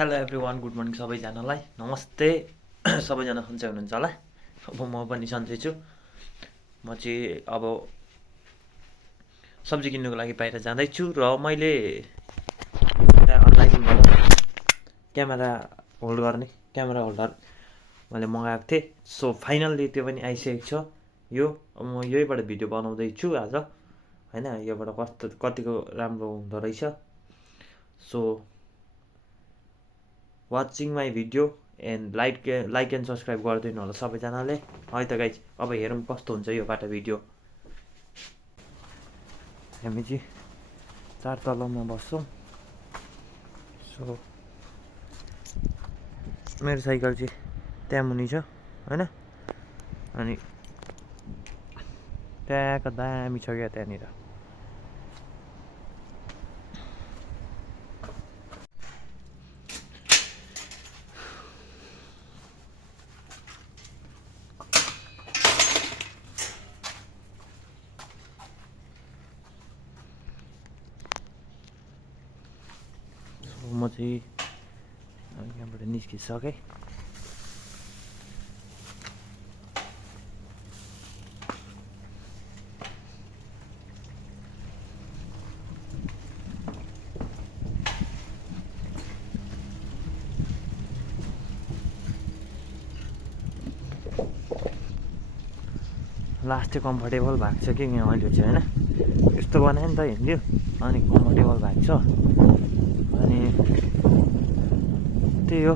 Hello everyone, good morning सबैजनालाई। नमस्ते। सबैजना सन्चै हुनुहुन्छ होला। अब म पनि सन्चै छु। म चाहिँ अब सब्जी किन्नुको लागि बाहिर जाँदैछु र मैले एउटा अनलाइनबाट क्यामेरा होल्ड गर्ने क्यामेरा होल्डर मैले मगाएको थिएँ। सो फाइनल्ली त्यो पनि आइसकेको छ। यो म यहीबाट भिडियो बनाउँदैछु आज, होइन? योबाट कतिको राम्रो हुँदो रहेछ। So watching my video and like and subscribe गरिदिनु होला सबैजनाले। है त गाइज, अब हेरौँ कस्तो हुन्छ योबाट भिडियो। हामी चाहिँ 4 तलामा बस्छौँ। सो मेरो साइकल चाहिँ त्यहाँ मुनि छ, होइन? अनि त्यहाँको दामी छ क्या त्यहाँनिर। म चाहिँ यहाँबाट निस्किसकेँ। लास्ट चाहिँ कम्फर्टेबल भएको छ कि यहाँ अहिले चाहिँ, होइन? यस्तो बनायो नि त हिँड्यो, अनि कम्फर्टेबल भएको छ। अनि त्यही हो।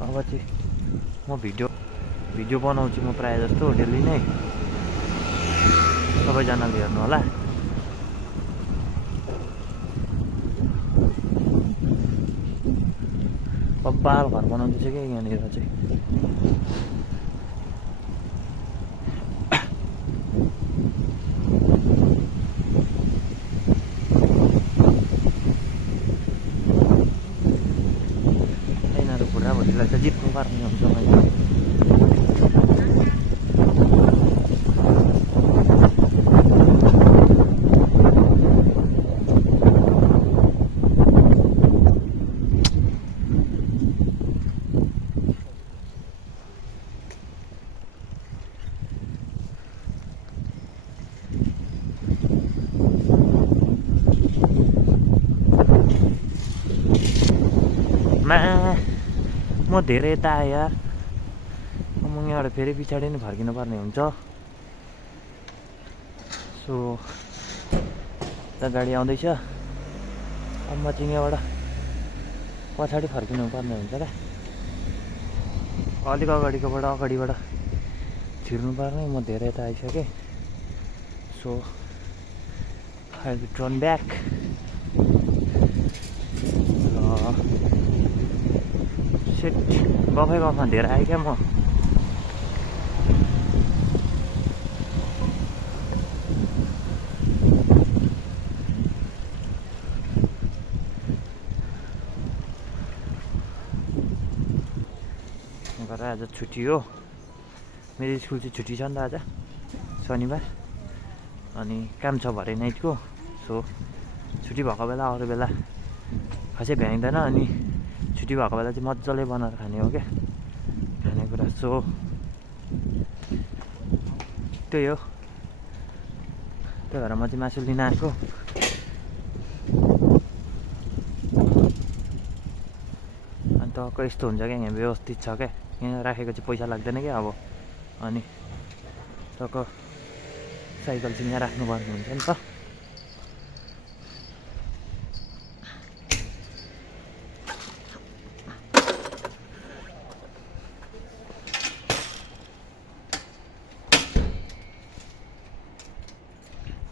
अब चाहिँ म भिडियो बनाउँछु म प्रायः जस्तो डेली नै। सबैजनाले हेर्नु होला। बब्बाल घर बनाउँदैछ क्या यहाँनिर चाहिँ। यिनीहरू बुढाबुढीलाई त जित्नु पर्ने हुन्छ मैले। म धेरै यता आएँ यार। म यहाँबाट फेरि पछाडि नै फर्किनु पर्ने हुन्छ। सो यता गाडी आउँदैछ। अब म चाहिँ यहाँबाट पछाडि फर्किनु पर्ने हुन्छ क्या। अलिक अगाडिबाट छिर्नु पर्ने। म धेरै यता आइसकेँ। So I will turn back. सेट गफमा धेरै आएँ क्या म। आज छुट्टी हो। मेरो स्कुल चाहिँ छुट्टी छ नि त आज शनिबार। अनि काम छ भरे नाइटको। सो छुट्टी भएको बेला अरू बेला खासै भ्याइँदैन। अनि छुट्टी भएको बेला चाहिँ मजाले बनाएर खाने हो क्या खानेकुरा। सो त्यही हो। त्यही भएर म चाहिँ मासु लिन आएको। अन्त टक्क यस्तो हुन्छ क्या, यहाँ व्यवस्थित छ क्या। यहाँ राखेको चाहिँ पैसा लाग्दैन क्या अब। अनि टक्क साइकल चाहिँ यहाँ राख्नुपर्ने हुन्छ नि त।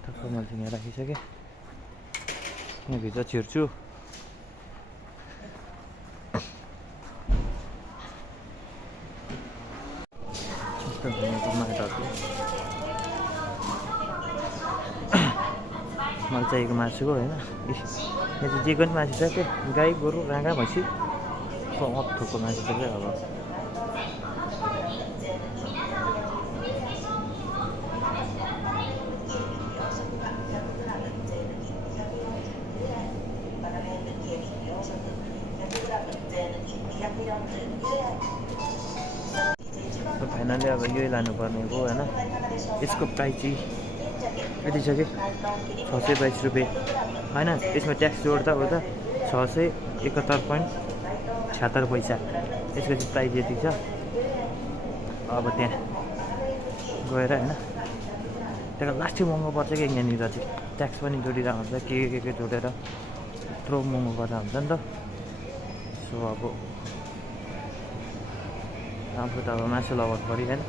टक्क मैले चाहिँ यहाँ राखिसकेँ। यहाँभित्र छिर्छु। मलाई चाहिएको मासु हो, होइन? यहाँ चाहिँ जेको नि मासु छ क्या। गाई गोरु राँगा भैँसी सब थोकको मासु छ क्या। अब फाइनली अब यही लानुपर्ने हो होइन। यसको प्राइस चाहिँ यति छ कि 622 रुपियाँ होइन। यसमा ट्याक्स जोड्दा ओर्दा 671.76 पैसा। यसको चाहिँ प्राइस यति छ। अब त्यहाँ गएर होइन त्यहाँ लास्टै महँगो पर्छ कि यहाँनिर चाहिँ ट्याक्स पनि जोडिरहेको हुन्छ के जोडेर यत्रो महँगो गरेर हुन्छ नि त। सो अब आफू त अब मासु लगाउनु पऱ्यो होइन।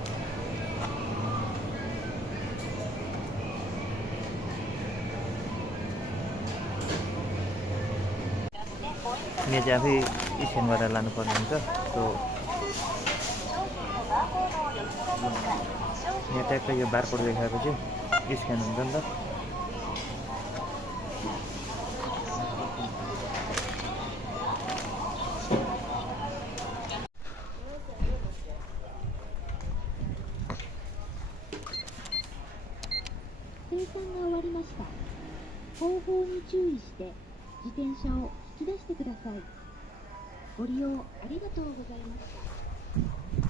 यहाँ चाहिँ आफै स्क्यान गरेर लानुपर्ने हुन्छ। सो यहाँ ट्याक्कै यो बारकोड देखाएपछि स्क्यान हुन्छ नि त।生産が終わりました。後方に注意して自転車を引き出してください。ご利用ありがとうございました。